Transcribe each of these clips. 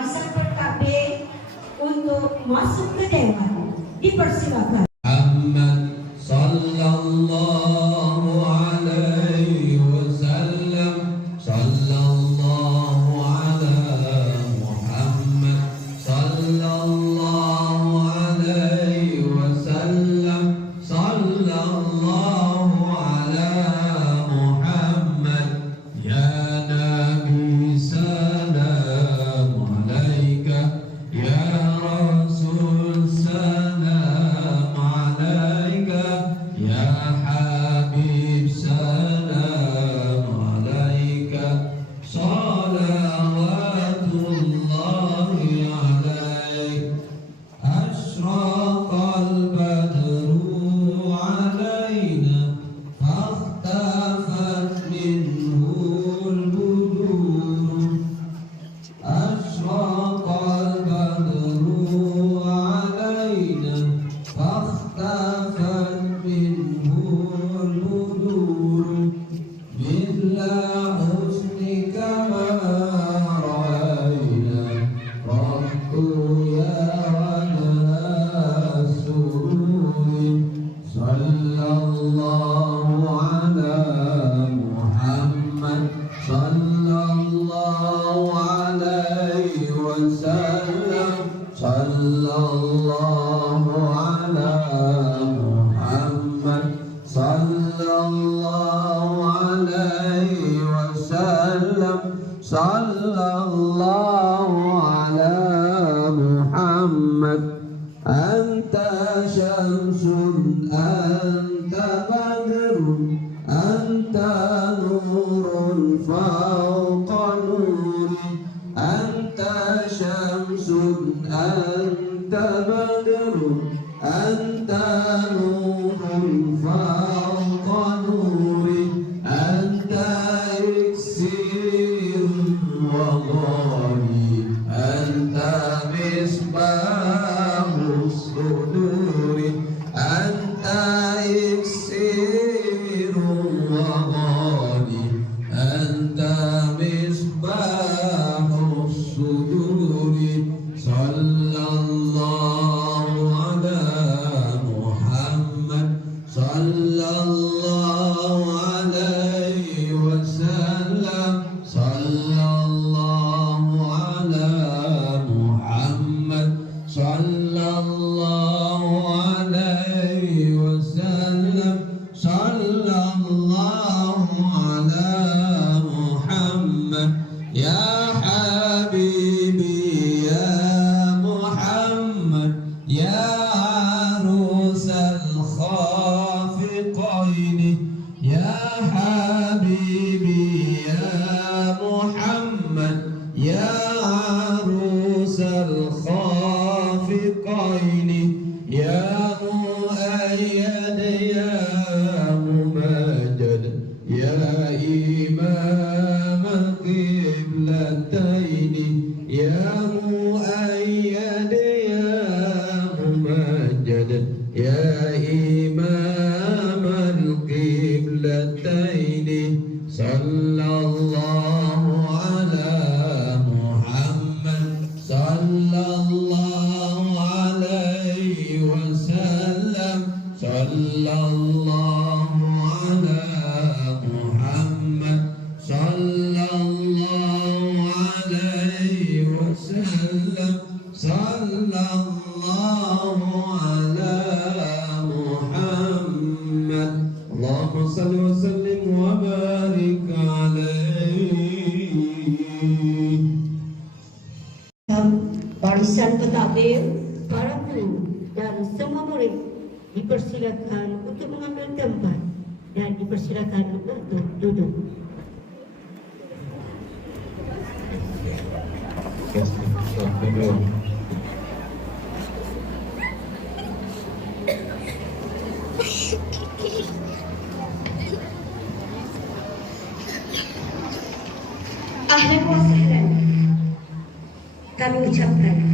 barisan PKB untuk masuk ke dewan. Dipersilakan. Muhammad sallallahu alaihi wasallam, sallallahu ala Muhammad sallallahu alaihi wasallam, sallallahu ala Muhammad. Ya Nabi salam alaika, ya Rasul salam alaika, ya Habib salam alaika, salawatullahi alaik. Ashraqal badru alaina, fahtafat minhul budur. Ashraqal badru alaina, fahtafat minhul budur. Bila husnika ma ra'ayna, qattu ya wana sururi. Sallallahu ala Muhammad sallallahu alaihi wasallam, sallallahu ala Muhammad sallallahu alaihi wasallam, sallallahu ala Muhammad. Anta syamsun, anta badrun, anta nurun fawqa nuri. Anta syamsun, anta badrun, anta nurun fawqa nuri. Anta iksirun wa ghani, anta misbahus suduri. Anta iksirun wa ghani, anta misbahus suduri. Sallallahu ala Muhammad sallallahu alaihi wasallam, sallallahu ala Muhammad sallallahu alaihi wasallam, sallallahu ala Muhammad. Ya Habibi ya Muhammad, ya arusal khafiqaini, ya Habibi ya Muhammad, ya arusal khafiqaini, ya muayyad ya mumajjad, ya imam al-qiblataini, ya muayyad ya mumajjad, ya imam al-qiblataini. Sallallahu ala Muhammad sallallahu alaihi wasallam, sallallahu ala Muhammad sallallahu alaihi wasallam, sallallahu ala Muhammad. Allahumma salli wa sallim wa barik alaihi. Barisan pentadbir, para guru dan semua murid dipersilakan untuk mengambil tempat dan dipersilakan untuk duduk. Ahlan wa sahlan kami ucapkan.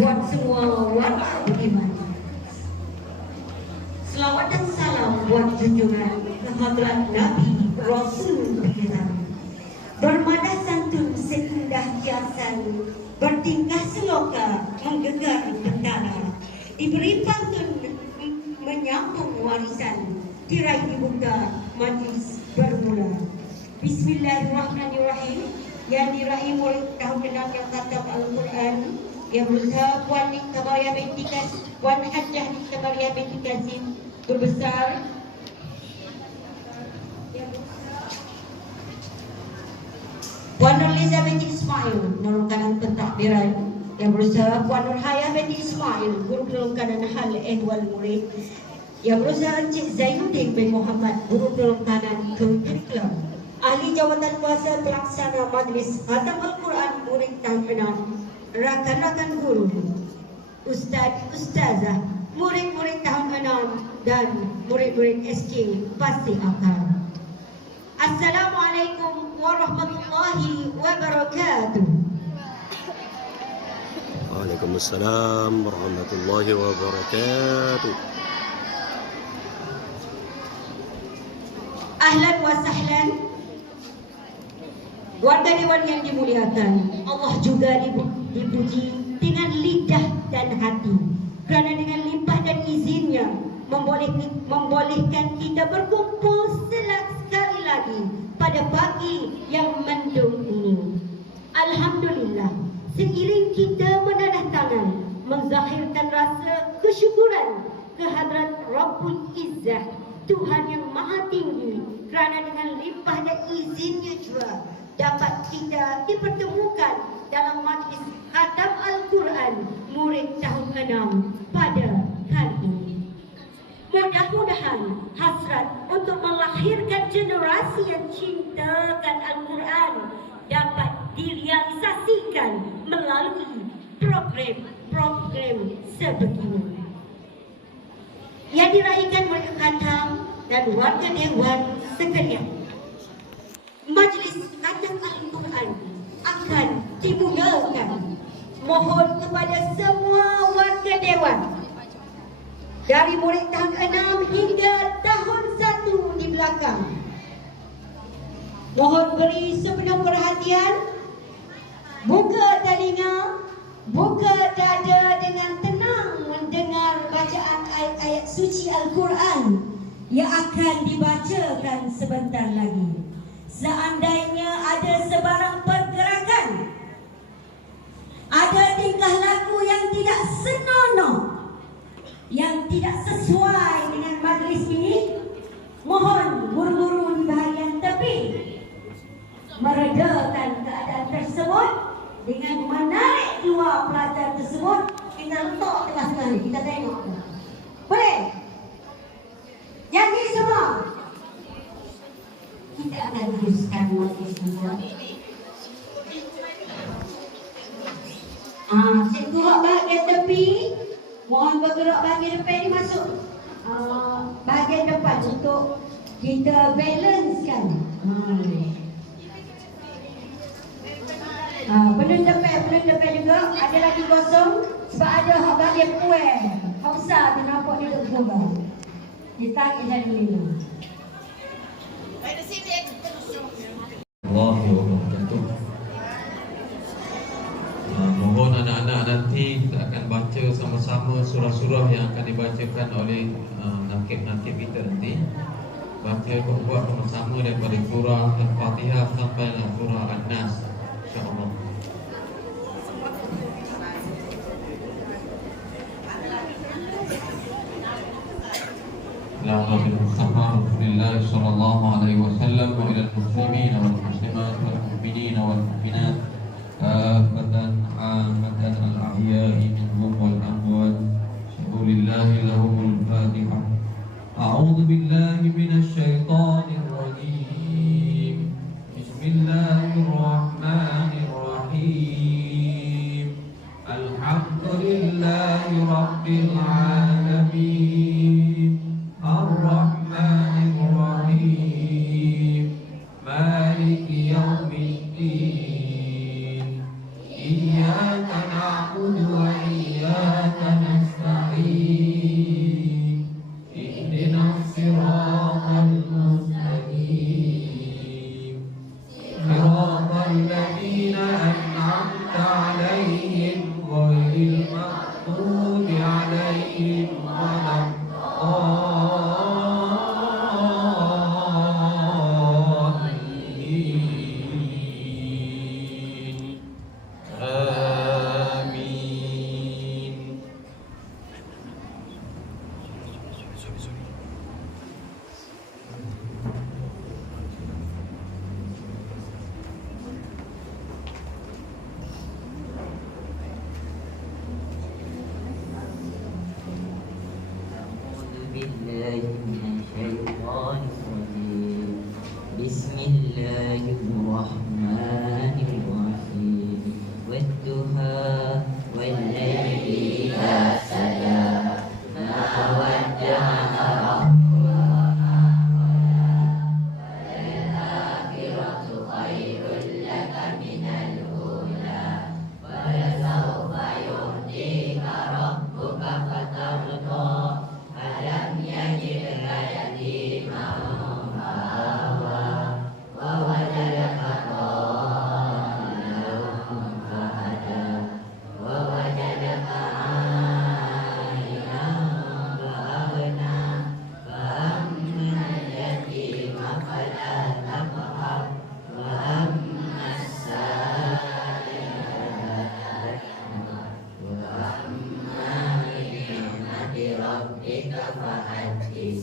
Buat semua warga beriman, selawat dan salam buat junjungan kehadrat Nabi Rasul kita Bermada santun seindah hiasan, bertingkah seloka menggegar tentara, diberi pantun menyambung warisan, tirai dibuka majlis bermula. Bismillahirrahmanirrahim. Yang diraih murid tahun 6 yang khatam Al-Quran, yang berusaha Puan Niktabaria binti Qasim, Puan Hajjah Niktabaria binti Qasim, berbesar Puan Nurliza binti Ismail, guru kanan pentadbiran. Yang berusaha Puan Nurhaya binti Ismail, guru kanan hal ehwal murid. Yang berusaha Encik Zainuddin bin Muhammad, guru kanan curriculum. Ahli jawatan kuasa pelaksana majlis khatam Al-Quran murid tahun 6, rakan-rakan guru, ustaz, ustazah, murid-murid tahun 6 dan murid-murid SK pasti akan. Assalamualaikum warahmatullahi wabarakatuh. Waalaikumsalam warahmatullahi wabarakatuh. Ahlan wa sahlan. Warga dewan yang dimuliakan, Allah juga dipuji dengan lidah dan hati, kerana dengan limpah dan izinnya membolehkan kita berkumpul sekali lagi pada pagi yang mendung ini. Alhamdulillah, seiring kita menadah tangan menzahirkan rasa kesyukuran kehadrat Rabbul Izzah, Tuhan yang Maha Tinggi, kerana dengan limpah dan izinnya juga dapat kita dipertemukan dalam majlis khatam Al-Quran murid tahun 6 pada kali ini. Mudah-mudahan hasrat untuk melahirkan generasi yang cintakan Al-Quran dapat direalisasikan melalui program-program sebegini. Yang diraihkan murid khatam dan warga dewan sekalian, majlis khatam Al-Quran akan dimulakan. Mohon kepada semua warga dewan dari murid tahun 6 hingga tahun 1 di belakang, mohon beri sepenuh perhatian, buka telinga, buka dada dengan tenang mendengar bacaan ayat-ayat suci Al-Quran yang akan dibacakan sebentar lagi. Seandainya ada sebarang pergerakan, ada tingkah laku yang tidak senonoh, yang tidak sesuai dengan majlis ini, mohon guru-guru di bahagian tepi meredakan keadaan tersebut dengan menarik dua pelajar tersebut, kita letak tengah-tengah ni, kita tengok. Boleh? Janji semua. Kita akan teruskan majlis kita. Cikgu bahagian tepi, mohon bergerak bahagian depan ni masuk bahagian depan untuk kita balancekan. Penuh depan juga. Ada lagi kosong sebab ada hak bahagian kuih. Hafsah tu nampak dia duduk berubah. Ditarik dari dulu. Allah wabarakatuh. Mohon anak-anak nanti kita akan baca sama-sama surah-surah yang akan dibacakan oleh nakib-nakib kita nanti. Baca buat sama-sama daripada surah Al-Fatihah sampai surah An-Nas, insya-Allah. Alhamdulillah sallallahu alaihi wasallam wa ila al-muslimin wal muslimat wal mu'minin wal mu'minat kafatan amatan al-ahya'i minhum wal amwat. Alhamdulillahi lahumul fatihah. A'udzu billahi minasy syaithanir rajim. Bismillahirrahmanirrahim. Alhamdulillahi rabbil alamin. Ar-Rahmanir Rahim. Maliki yaumiddin. Iyyaka na'budu wa iyyaka nasta'in. Ihdinas siratal mustaqim. Siratal المغضوب عليهم ولا الضالين آمين. بالله من الشيطان الرجيم بسم الله الرحمن الرحيم والضحى والليل إذا سجى ما ودعك وللآخرة خير لك من الأولى ولسوف يؤتيك ربك فترضى ألم يجدك يتيما فآوى ووجدك ضالا فهدى ووجدك عائلا فأغنى فأما اليتيم فلا تقهر وأما السائل فلا تنهر وأما بنعمة ربك فحدث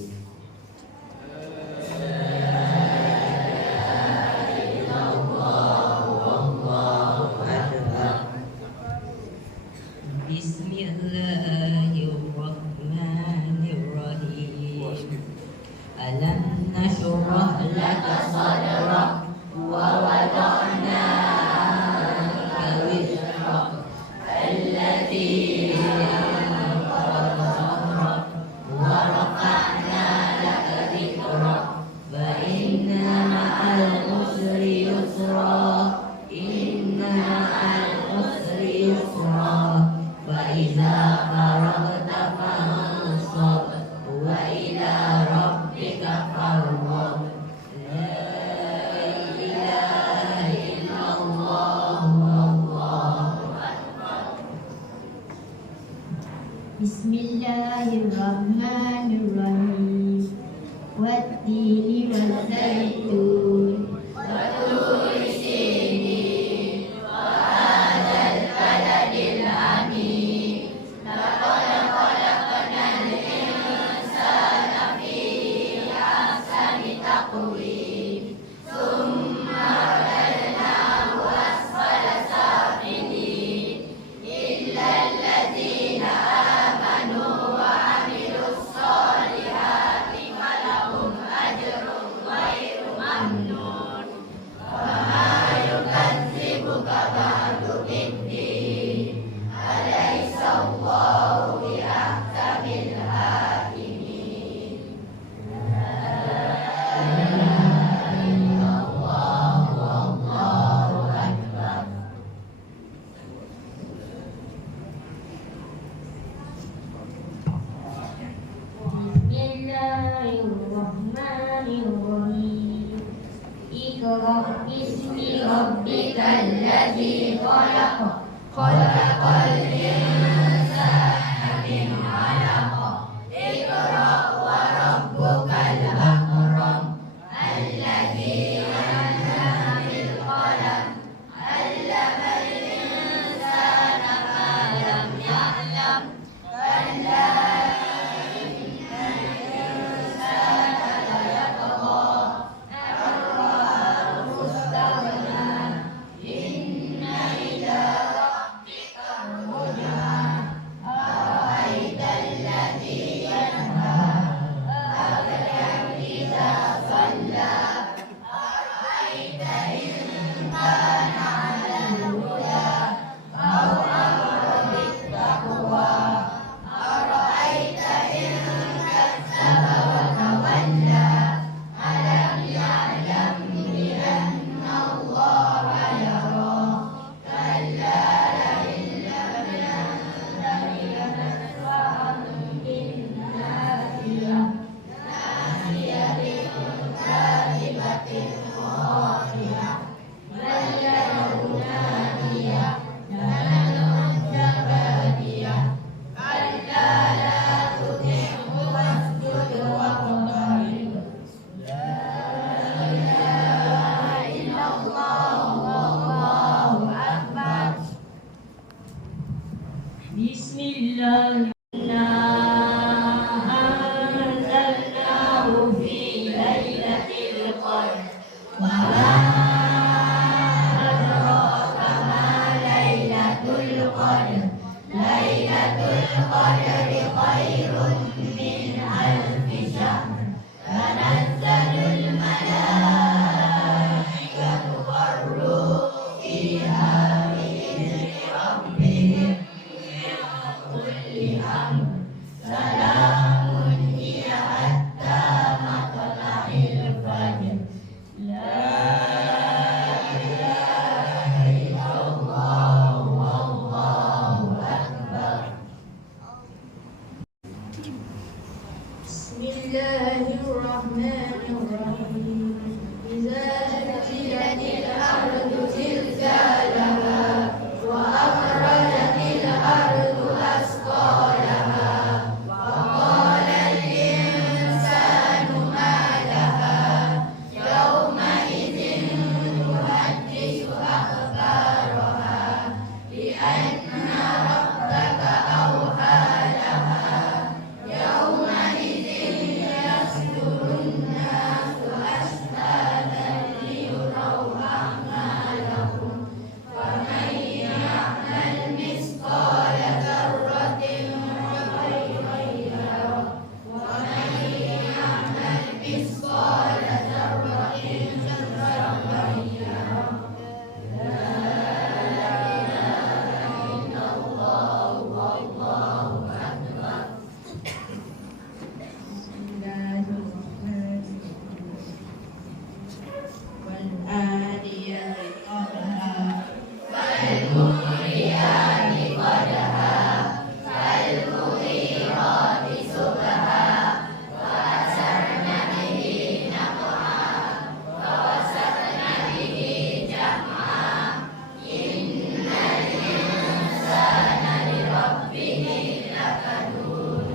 بسم الله الرحمن الرحيم ألم نشرح لك صدرك ووضعنا عنك وزرك الذي أنقض ظهرك ورفعنا لك ذكرك فإن مع العسر يسرا إن مع العسر يسرا فإذا فرغت فانصب وإلى ربك فارغب لا إله إلا الله والله أكبر. بسم الله الرحمن الرحيم والتين والزيتون وطور سينين وهذا البلد الأمين لقد خلقنا الإنسان في أحسن تقويم ثم رددناه أسفل سافلين إلا الذين آمنوا وعملوا الصالحات فلهم أجر غير ممنون وما يكذبك بعد بالدين أليس الله بأحكم الحاكمين. لا إله إلا الله والله أكبر. بسم الله الرحمن الرحيم اقرأ باسم ربك الذي خلق خلق الإنسان من علق اقرأ وربك الأكرم الذي علم بالقلم علم الإنسان ما لم يعلم كلا إن الإنسان ليطغى أن رآه استغنى إن إلى ربك الرجعى الله الرحمن الرحيم إذا زلزلت الأرض زلزالها وأخرجت الأرض أثقالها وقال الإنسان ما لها يومئذ تحدث أخبارها بأن ربك أوحى لها يومئذ يصدر الناس أشتاتا ليروا أعمالهم فمن يعمل مثقال ذرة خيرا يره ومن يعمل مثقال ذرة شرا يره والآديات قدحا فالمغيرات قدحا فالمغيرات صبحا فأثرن به نقعا فوسطن به جمعا إن الإنسان لربه لكنود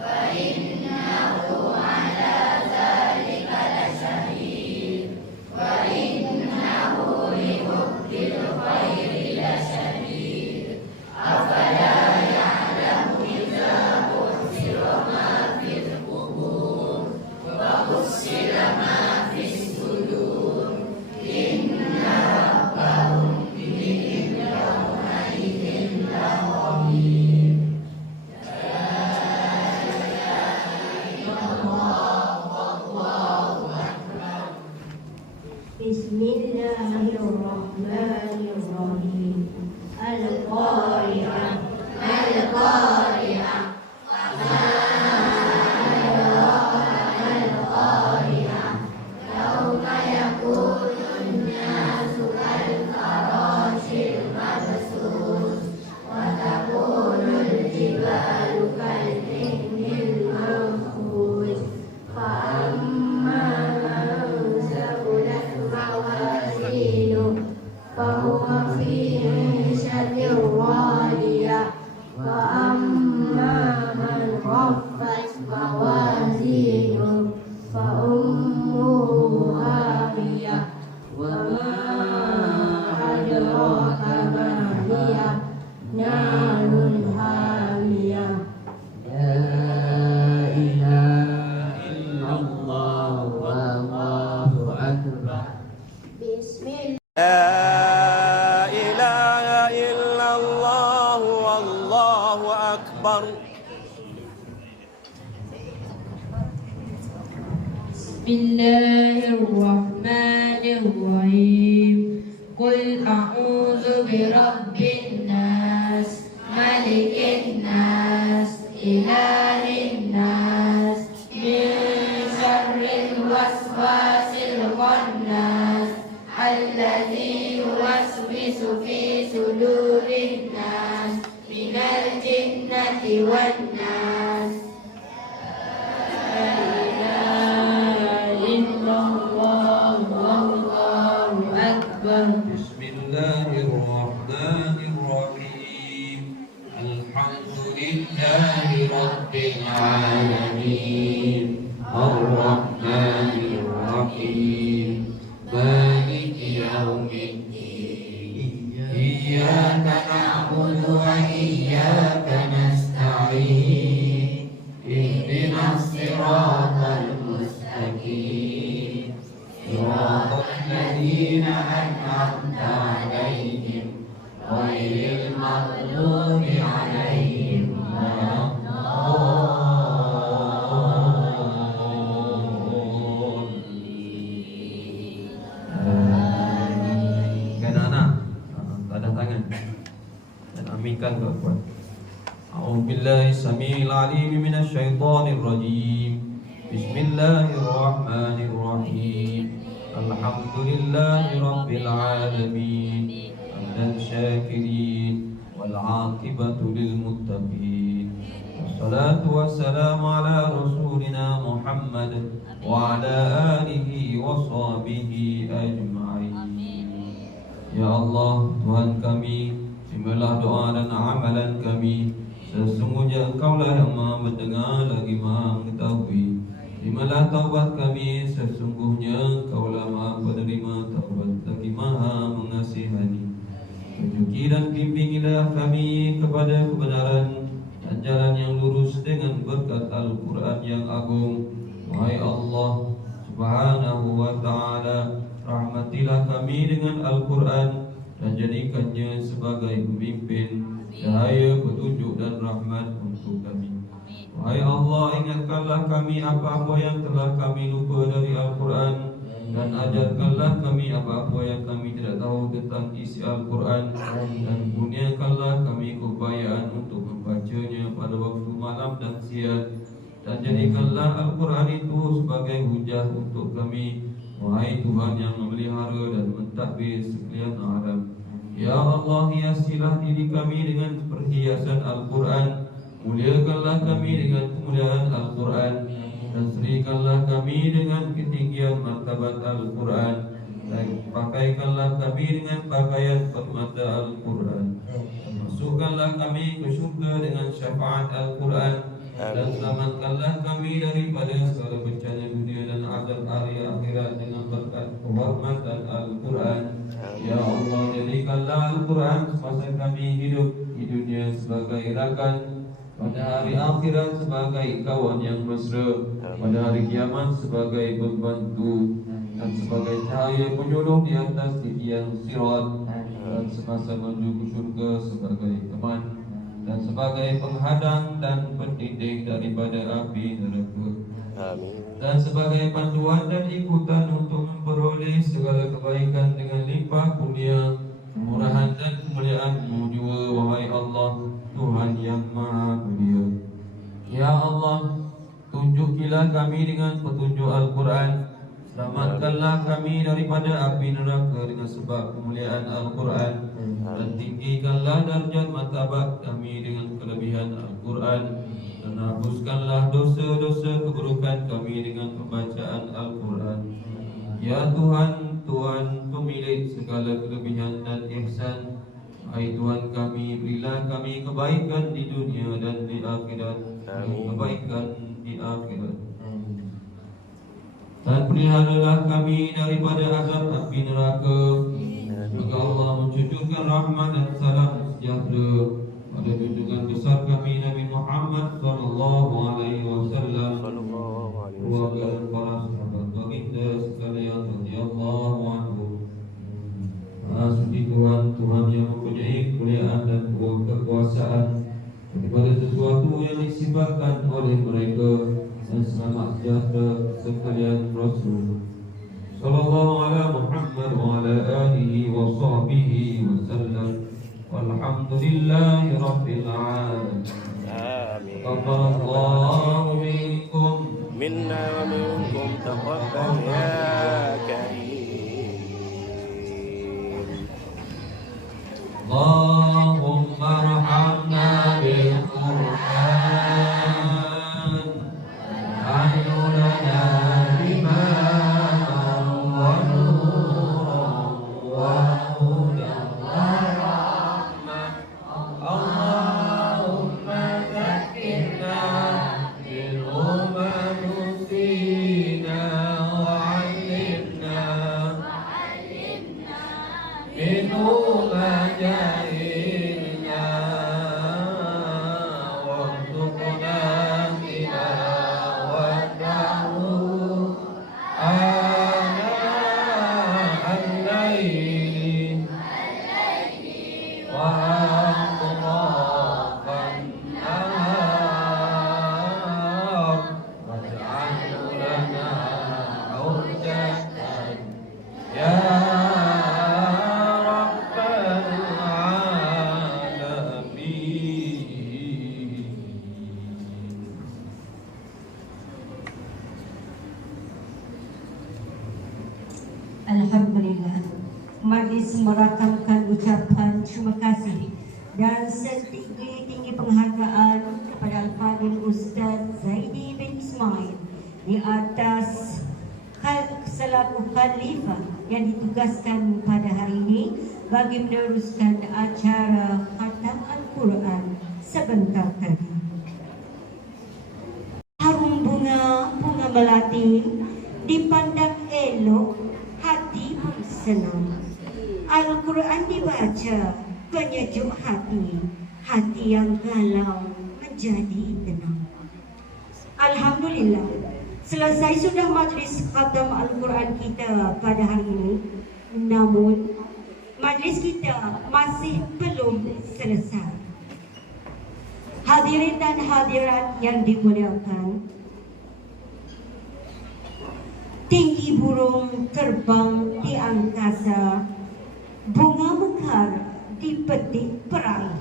وإنه على ذلك لشهيد وإنه لحب الخير لشديد أفلا يعلم إذا بعثر ما في القبور وحصل ما في الصدور إن ربهم بهم يومئذ لخبير Bismillahirrahmanirrahim. Al-Qari'ah. Al-Qari'ah. Wama adraka mal-Qari'ah. Yauma yakunun nasu kal-farashil mabsus wa takunul jibalu kal-ihnil manfus fa amma man saqulat mawazinuhu فهو في عيشة راضية وأما من خفت موازينه فأمه هاوية وما أدراك ما هي نار حامية لا إله إلا الله والله أكبر بسم الله لا إله إلا الله والله أكبر. بسم الله الرحمن الرحيم قل أعوذ برب الناس ملك الناس إله الناس من شر الوسواس الخناس الذي يوسوس في صدور الناس من الجنة والناس لا إله إلا الله والله أكبر بسم الله الرحمن الرحيم الحمد لله رب العالمين الرحمن الرحيم مالك يوم الدين إياك نعبد وإياك نستعين اهدنا الصراط المستقيم صراط الذين أنعمت عليهم غير المغضوب عليهم ولا الضالين. Kan anak, tanda tangan dan aminkan kuat. A'udzu billahi samil alim minasy syaithanir rajim. Bismillahirrahmanirrahim. Alhamdulillahi rabbil alamin. Hamdan syakirin wal 'aqibatu lil muttaqin. Salatu wassalamu ala rasulina Muhammad wa ala alihi wa sahbihi ajma'in. Ya Allah, Tuhan kami, terimalah doa dan amalan kami. Sesungguhnya Engkaulah yang Maha mendengar lagi Maha mengetahui. Terimalah taubat kami, sesungguhnya Engkaulah Maha penerima taubat lagi Maha mengasihani. Tunjuki dan bimbingilah kami kepada kebenaran dan jalan yang lurus dengan berkat Al-Quran yang agung. Wahai Allah Subhanahu wa ta'ala, rahmatilah kami dengan Al-Quran dan jadikannya sebagai pemimpin, cahaya, petunjuk dan rahmat untuk kami. Wahai Allah, ingatkanlah kami apa-apa yang telah kami lupa dari Al-Quran, dan ajarkanlah kami apa-apa yang kami tidak tahu tentang isi Al-Quran, dan kurniakanlah kami keupayaan untuk membacanya pada waktu malam dan siang, dan jadikanlah Al-Quran itu sebagai hujah untuk kami. Wahai Tuhan yang memelihara dan mentadbir sekalian alam, Ya Allah, hiasilah diri kami dengan perhiasan Al-Quran, muliakanlah kami dengan kemuliaan Al-Quran, dan serikanlah kami dengan ketinggian martabat Al-Quran, dan pakaikanlah kami dengan pakaian permata Al-Quran. Masukkanlah kami ke syurga dengan syafaat Al-Quran, dan selamatkanlah kami daripada segala bencana dunia dan azab hari akhirat dengan berkat kehormatan Al-Quran. Ya Allah, jadikanlah Al-Quran semasa kami hidup di dunia sebagai rakan, pada hari akhirat sebagai kawan yang mesra, pada hari kiamat sebagai pembantu, dan sebagai cahaya penyuluh di atas titian sirat, dan semasa menuju ke syurga sebagai teman, dan sebagai penghadang dan pendidik daripada api neraka. Amin. Dan sebagai panduan dan ikutan untuk memperoleh segala kebaikan dengan limpah kurnia, kemurahan dan kemuliaan-Mu jua, wahai Allah, Tuhan yang Maha Mulia. Ya Allah, tunjukilah kami dengan petunjuk Al-Quran. Selamatkanlah kami daripada api neraka dengan sebab kemuliaan Al-Quran, dan tinggikanlah darjat martabat kami dengan kelebihan Al-Quran, dan hapuskanlah dosa-dosa keburukan kami dengan pembacaan Al-Quran. Ya Tuhan, Tuhan pemilik segala kelebihan dan ihsan, hai Tuhan kami, berilah kami kebaikan di dunia dan di akhirat, kebaikan di akhirat. Dan peliharalah kami daripada azab api neraka. Maka Allah mencucurkan rahmat dan salam sejahtera pada junjungan besar kami Nabi Muhammad sallallahu alaihi wasallam, keluarga dan para sahabat baginda sekalian radhiyallahu anhum. Maha suci Tuhan, Tuhan yang mempunyai kemuliaan dan kekuasaan daripada sesuatu yang disifatkan oleh mereka, dan selamat sejahtera sekalian Rasul sallallahu ala Muhammad wa ala alihi wa sahbihi wa sallam. Walhamdulillahi rabbil alamin. Amin. Taqabbalallahu minkum minna wa minkum taqabbal ya karim. Allahumma arhamna bil Qur'an. Alhamdulillah, majlis merakamkan ucapan terima kasih dan setinggi-tinggi penghargaan kepada Al-Fadhil selaku khalifah yang ditugaskan pada hari ini bagi meneruskan acara khatam Al-Quran sebentar tadi. Harum bunga melati, dipandang elok, hati pun senang. Al-Quran dibaca, penyejuk hati yang galau menjadi tenang. Alhamdulillah, selesai sudah majlis khatam Al-Quran kita pada hari ini. Namun, majlis kita masih belum selesai. Hadirin dan hadirat yang dimuliakan, tinggi burung terbang di angkasa, bunga mekar di petik peraih.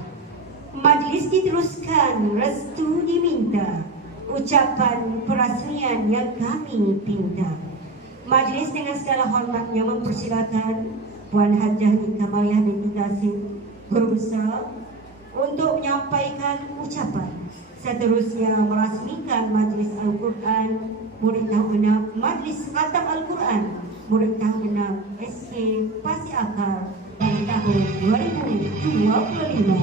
Majlis diteruskan, restu diminta, ucapan perasmian yang kami pinta. Majlis dengan segala hormatnya mempersilakan Puan Hajah Nikamaryah binti Qasim, Guru Besar, untuk menyampaikan ucapan. Seterusnya merasmikan Majlis Al-Quran Murid Tahun 6, Majlis Khatam Al-Quran Murid Tahun 6 SK Pasir Akar pada tahun 2025.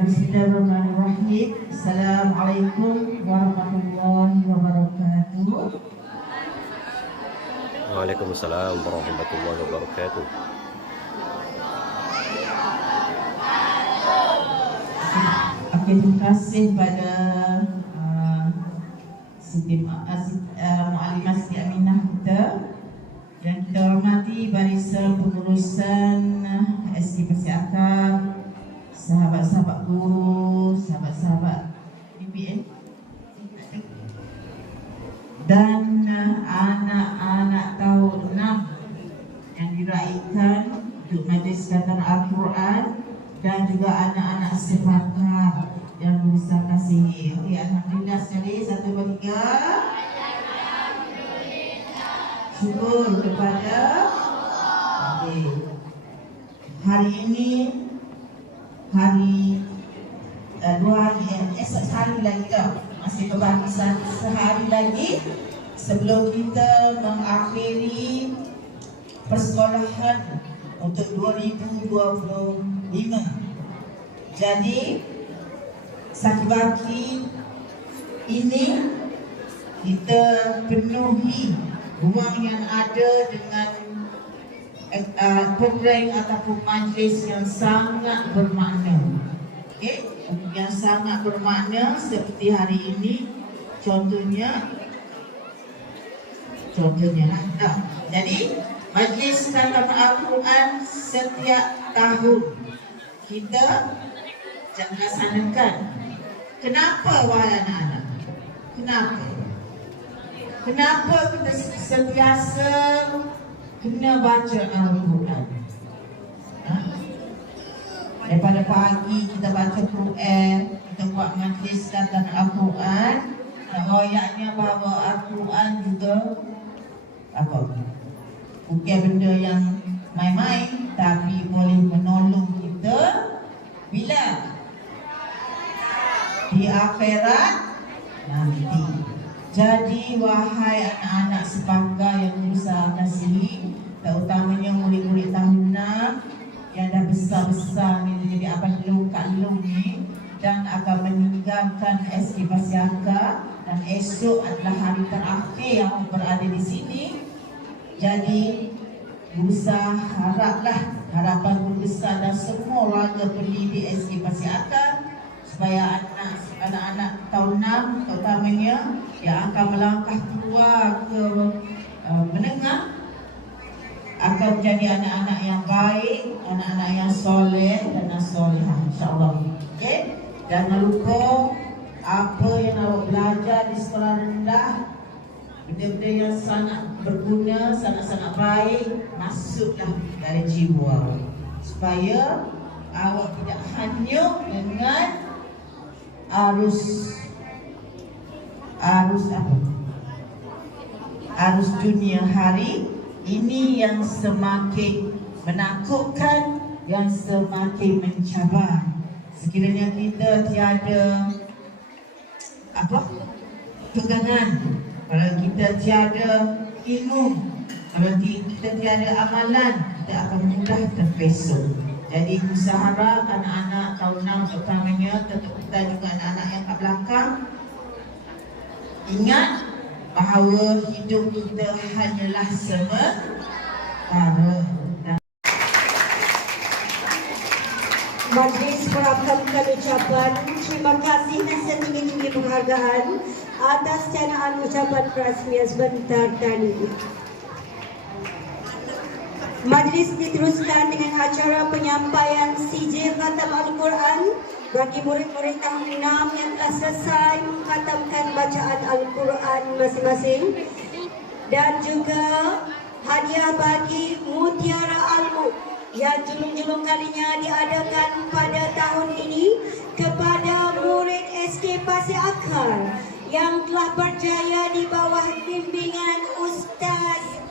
Bismillahirrahmanirrahim. Assalamualaikum warahmatullahi wabarakatuh. Waalaikumsalam warahmatullahi wabarakatuh. Terima kasih pada Mu'alimah Siti Aminah kita, dan kita hormati barisan pengurusan SK Pasir Akar, sahabat-sahabat guru, sahabat-sahabat DPN, dan anak-anak tahun 6 yang diraikan untuk majlis khatam Al-Quran, dan juga anak-anak sepakar yang bisa kasihi. Okey, alhamdulillah sekali. 1, 2, 3. Syukur kepada okey. Hari ini hari sehari lagi dah. Masih berbahagian sehari lagi sebelum kita mengakhiri persekolahan untuk 2025. Jadi sakibaki ini kita penuhi ruang yang ada dengan program ataupun majlis yang sangat bermakna. Okay? Yang sangat bermakna seperti hari ini. Contohnya jadi majlis khatam Al-Quran setiap tahun kita laksanakan. Kenapa wahai anak-anak? Kenapa kita sentiasa kena baca Al-Quran? Daripada pagi kita baca Quran, kita buat majlis khatam Al-Quran. Royaknya bahawa Al-Quran juga bukan benda yang main-main, tapi boleh menolong kita bila di akhirat nanti. Jadi wahai anak-anak sepangga yang berusaha kasihi, terutamanya murid-murid tahun 6 yang dah besar-besar ni, jadi abang long kat long ni, dan akan meninggalkan SK Pasir Akar, dan esok adalah hari terakhir yang berada di sini. Jadi berusaha haraplah, harapan guru besar dan semua warga pendidik SK Pasir Akar, supaya anak-anak tahun 6 terutamanya yang akan melangkah keluar ke menengah akan menjadi anak-anak yang baik, anak-anak yang soleh dan solehah, insya-Allah. Okey? Jangan lupa apa yang awak belajar di sekolah rendah, benda-benda yang sangat berguna, sangat-sangat baik, masuklah dari jiwa, supaya awak tidak hanyut dengan arus dunia hari ini yang semakin menakutkan, yang semakin mencabar. Sekiranya kita tiada pegangan Kalau kita tiada ilmu, kalau kita tiada amalan, kita akan mudah terpesong. Jadi saya harap anak-anak tahun 6 terutamanya, tentu juga anak-anak yang kat belakang, ingat bahawa hidup kita hanyalah sementara. Majlis merakamkan ucapan terima kasih dan setinggi-tinggi penghargaan atas canaan ucapan rasmi sebentar tadi. Majlis diteruskan dengan acara penyampaian CJ Khatam Al-Quran bagi murid-murid tahun 6 yang telah selesai mengkhatamkan bacaan Al-Quran masing-masing, dan juga hadiah bagi Mutiara Al-Mulk yang julung-julung kalinya diadakan pada tahun ini kepada murid SK Pasir Akar yang telah berjaya di bawah bimbingan Ustaz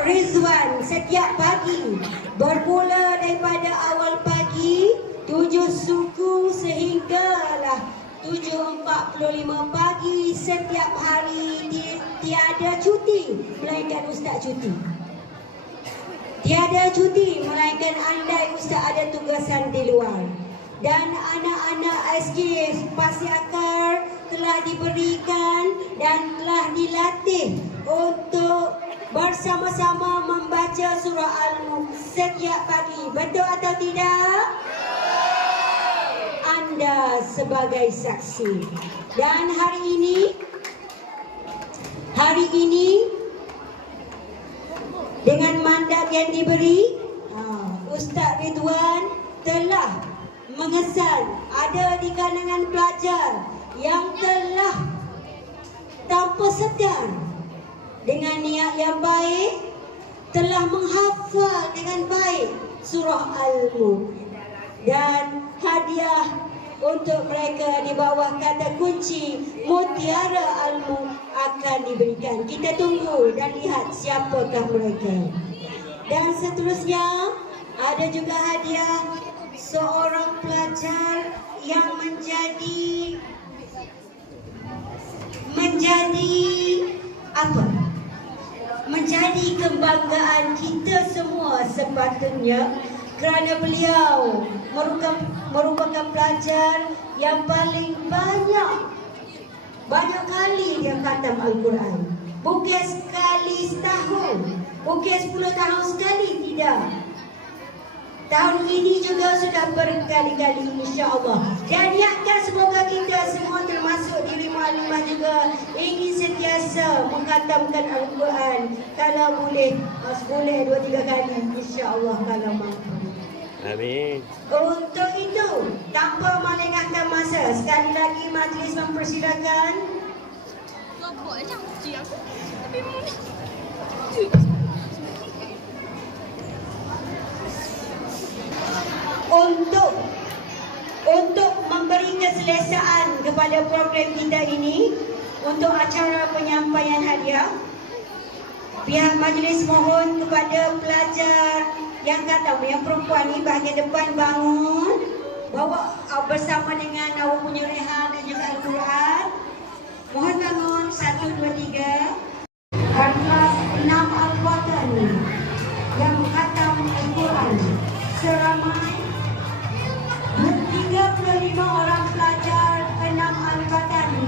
Rizwan setiap pagi, bermula daripada awal pagi 7 suku sehinggalah 7.45 pagi setiap hari. Tiada cuti melainkan Ustaz cuti. Tiada cuti melainkan andai Ustaz ada tugasan di luar. Dan anak-anak SG Pasir Akar telah diberikan dan telah dilatih untuk bersama-sama membaca surah Al-Mulk setiap pagi. Betul atau tidak? Anda sebagai saksi. Dan hari ini dengan mandat yang diberi, Ustaz Ridwan telah mengesan ada di kalangan pelajar yang telah tanpa sedar dengan niat yang baik telah menghafal dengan baik surah Al-Mulk, dan hadiah untuk mereka di bawah kata kunci Mutiara Al-Mulk akan diberikan. Kita tunggu dan lihat siapakah mereka. Dan seterusnya ada juga hadiah seorang pelajar yang menjadi apa? Menjadi kebanggaan kita semua sepatutnya, kerana beliau merupakan pelajar yang paling banyak kali dia khatam Al-Quran. Bukan sekali setahun, bukan 10 tahun sekali, tidak. Tahun ini juga sudah berkali-kali, insya-Allah. Dan niatkan semoga kita semua termasuk diri maklimah juga ingin sentiasa mengkhatamkan Al-Quran. Kalau boleh, sebulan 2-3 kali, insya-Allah kalau mampu. Amin. Untuk itu, tanpa melengahkan masa, sekali lagi majlis mempersilakan untuk memberi keselesaan kepada program kita ini, untuk acara penyampaian hadiah, pihak majlis mohon kepada pelajar yang khatam, yang perempuan ni bahagian depan bangun, bawa bersama dengan awak punya rehan dan juga Al-Quran. Mohon bangun, 1, 2, 3. Kelas 6 Al-Fatani yang khatam Al-Quran seramai 35 orang pelajar 6 Al-Fatani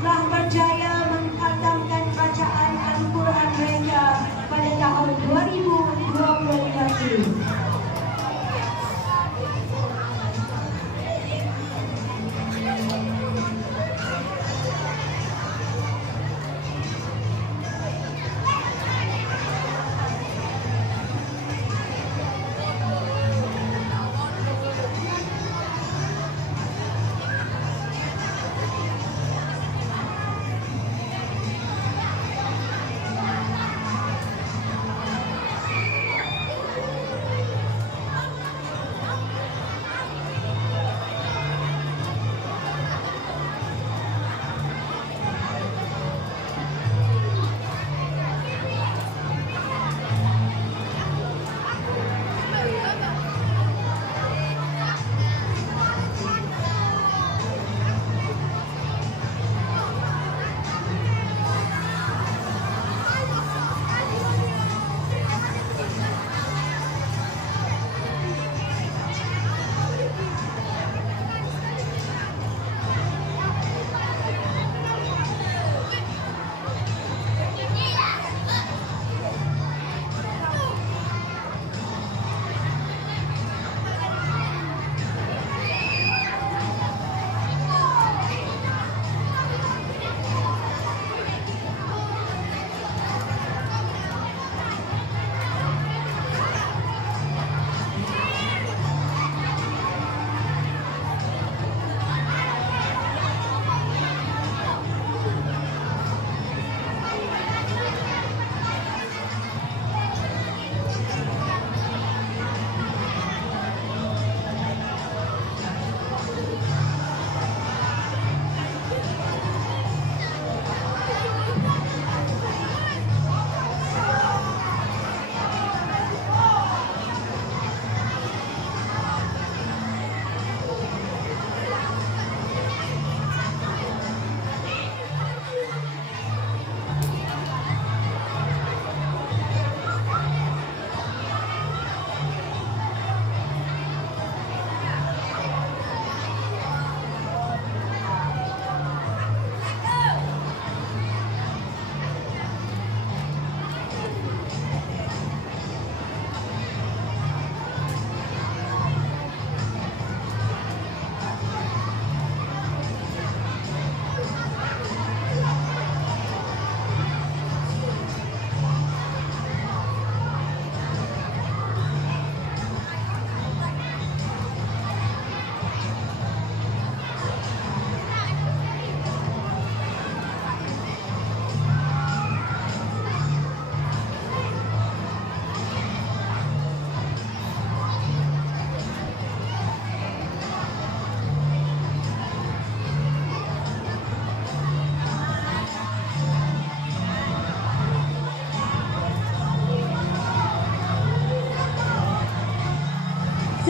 telah berjaya mengkhatamkan bacaan Al-Quran mereka pada tahun 2022 ini.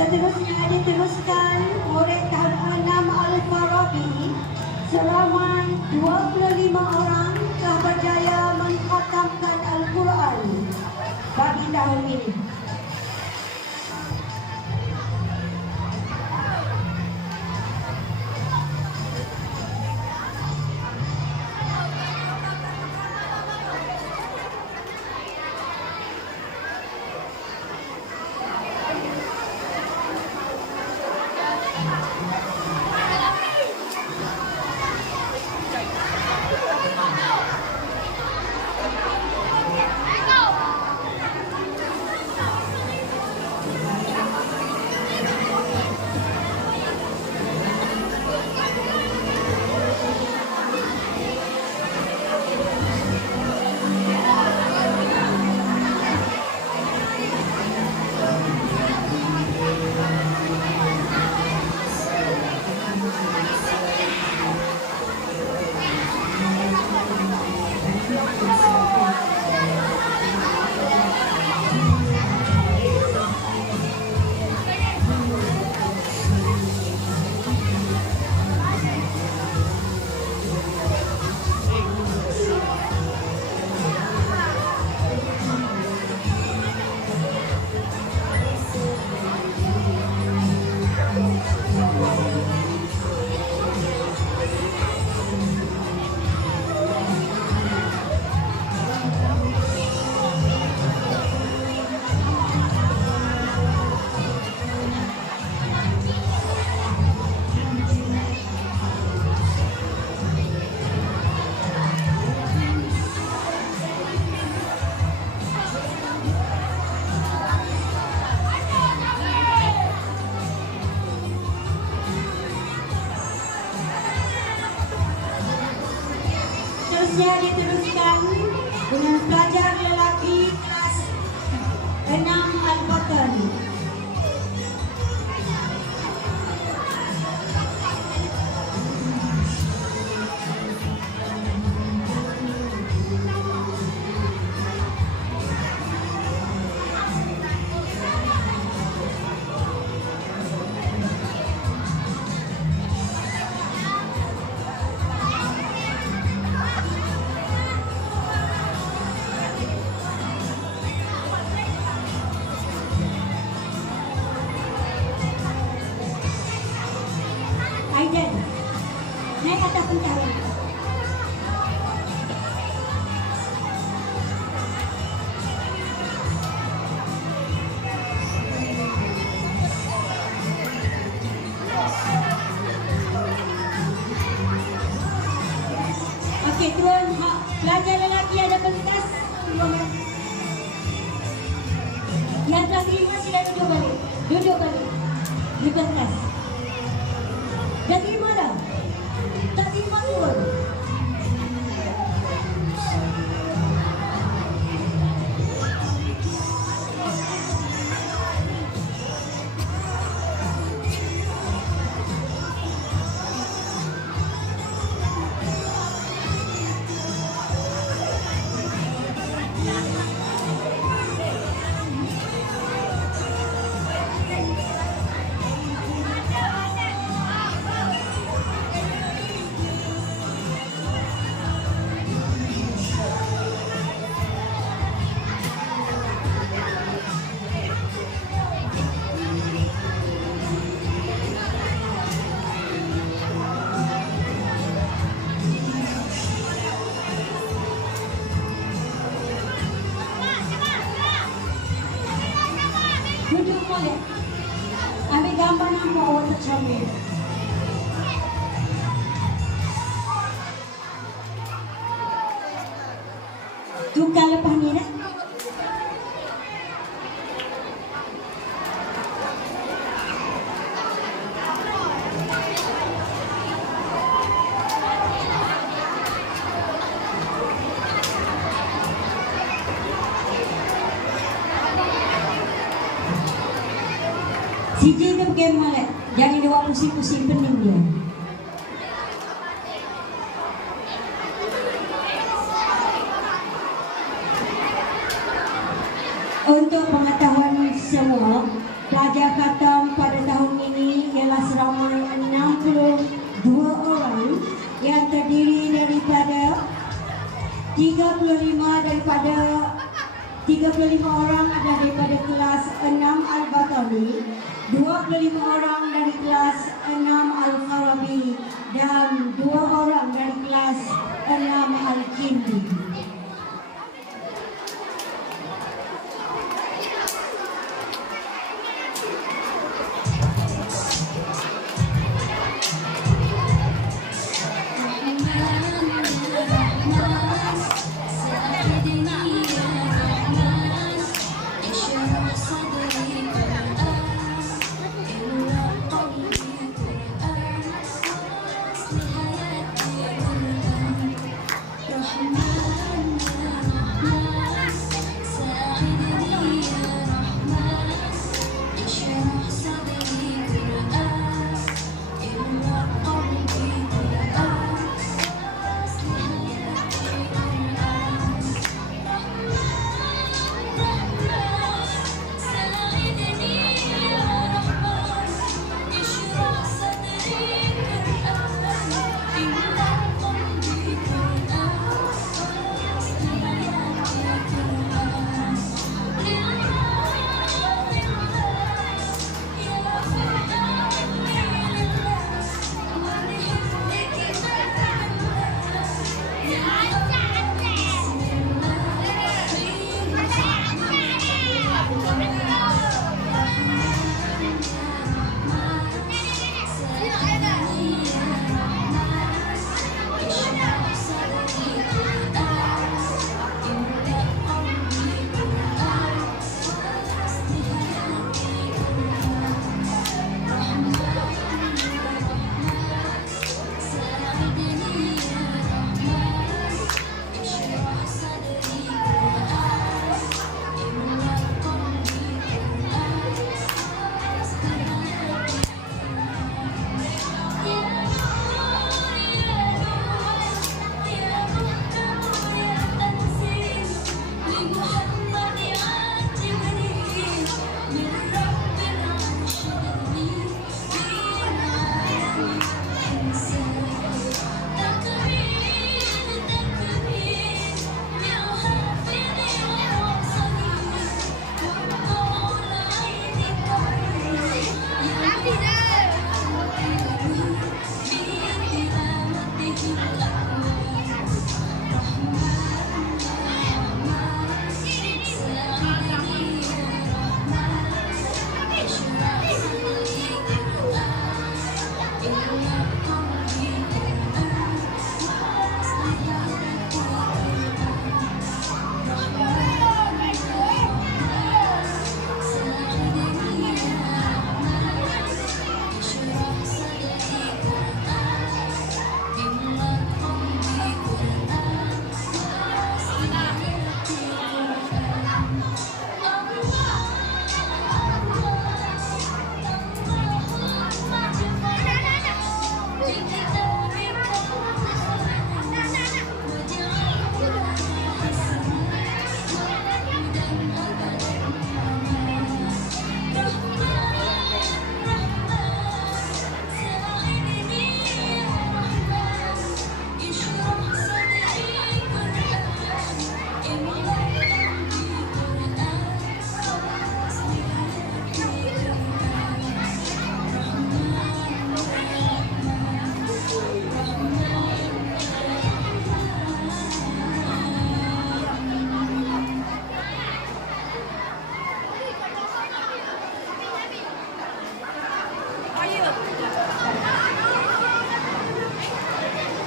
Seterusnya diteruskan murid tahun 6 Al-Farabi seramai 25 orang telah berjaya mengkhatamkan Al-Quran bagi tahun ini. Seterusnya diteruskan dengan pelajar lelaki kelas 6 Al-Batan. Aiden, naik atas pencarian. Okey, tuan pelajar lelaki ada pentas. Yang telah terima sila duduk balik. Duduk balik di pentas. Dah terima dah? Tak terima turun? Duduk boleh. Ambil gambar nama awak tercambil. Tukar lepas ni dah. Si J tu pergi molek. Jangan dia buat pusing-pusing pening dia. Untuk pengetahuan semua, pelajar khatam daripada 35 orang ada daripada kelas 6 Al-Batani, 25 orang dari kelas 6 Al-Farabi, dan 2 orang dari kelas 6 Al-Kindi.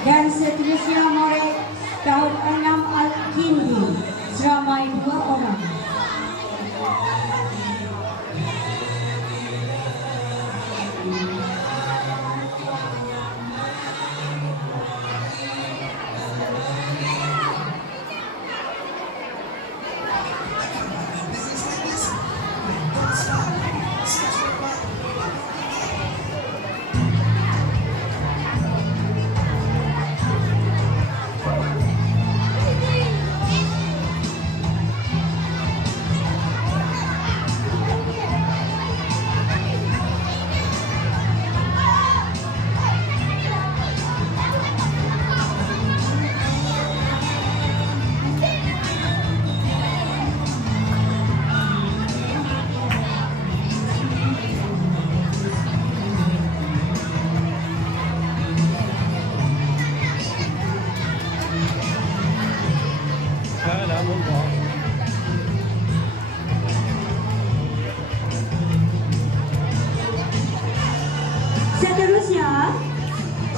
Dan seterusnya murid tahun 6 Al-Kindi seramai 2 orang.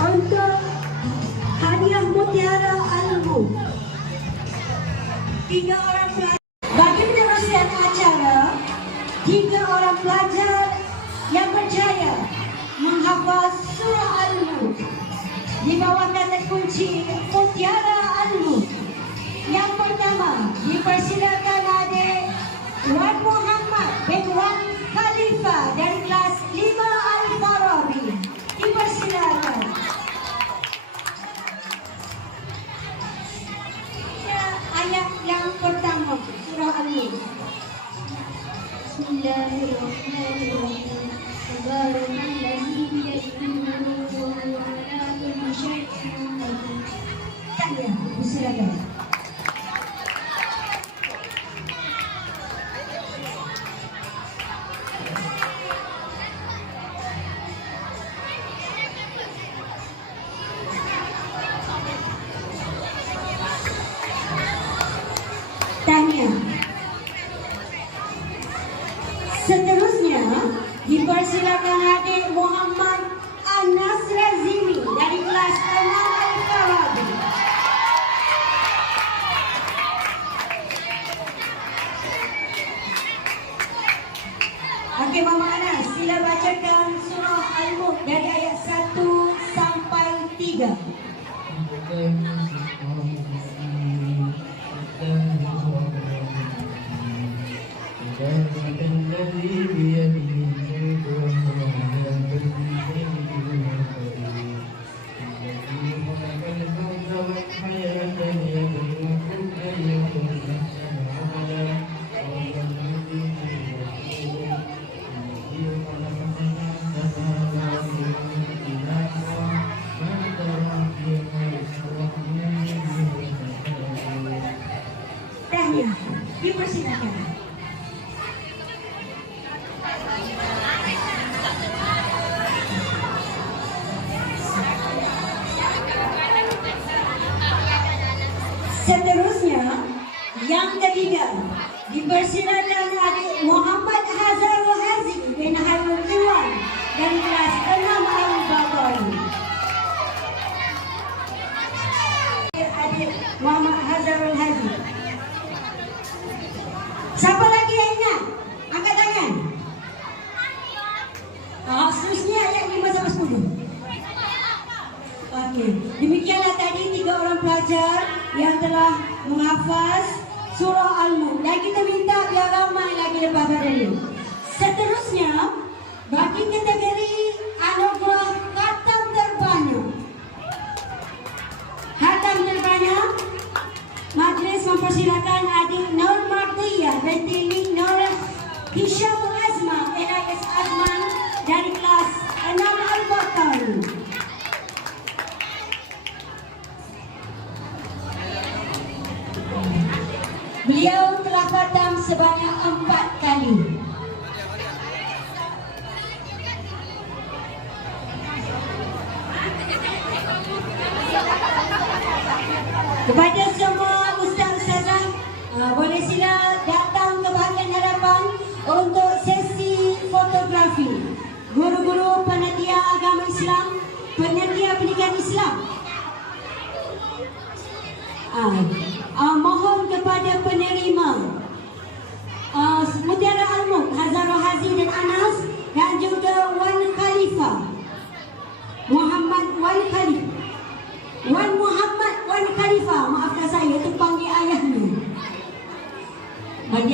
untuk hadiah Mutiara Ilmu. 3 orang pelajar. Bagi meneruskan acara, 3 orang pelajar yang berjaya menghafal surah Al-Mulk di bawah kata kunci Mutiara Ilmu. Yang pertama, dipersilakan adik Wan Muhammad bin Wan Khalifah dari kelas 5 Al-Farabi. Dipersilakan. Ayat yang pertama, surah Al-Mulk. Bismillahirrahmanirrahim. Tabarakalladzi biyadihi al-mulku wa huwa ala kulli syai'in qadir. Tahniah, silakan. Tahniah. Seterusnya dipersilakan adik Muhammad Anas Razimi dari kelas 6 Al-Farabi. Okey, Mama Anas, sila bacakan surah Al-Mulk dari ayat 1 sampai 3. Tahniah, dipersilakan. Seterusnya, yang ketiga, dipersilakan adik Muhammad Hazarul Hazi bin Harun Iwan dari kelas 6 Al-Baqarah. Adik Muhammad Hazarul Hazi. Siapa lagi yang ingat? Angkat tangan. Seterusnya ayat 5 sampai 10. Okey, demikianlah tadi 3 orang pelajar yang telah menghafaz surah Al-Mulk. Dan kita minta biar ramai lagi lepas ini. Seterusnya, bagi kategori anugerah khatam terbanyak. Khatam terbanyak, majlis mempersilakan adik Nur Mardiyah binti Nur Hisham Azman, NIS Azman dari kelas 6 Al-Baqarah. Beliau telah khatam sebanyak 4 kali. Kepada semua ustaz-ustazah, boleh sila datang ke bahagian hadapan untuk sesi fotografi. Guru-guru penyedia agama Islam, penyedia pendidikan Islam. Mohon kepada penerima Mutiara Al-Mulk Hazarul Hazi dan Anas dan juga Wan Khalifah Muhammad Wan Khalifah Wan Muhammad Wan Khalifah, maafkan saya itu panggil ayahnya. Bagi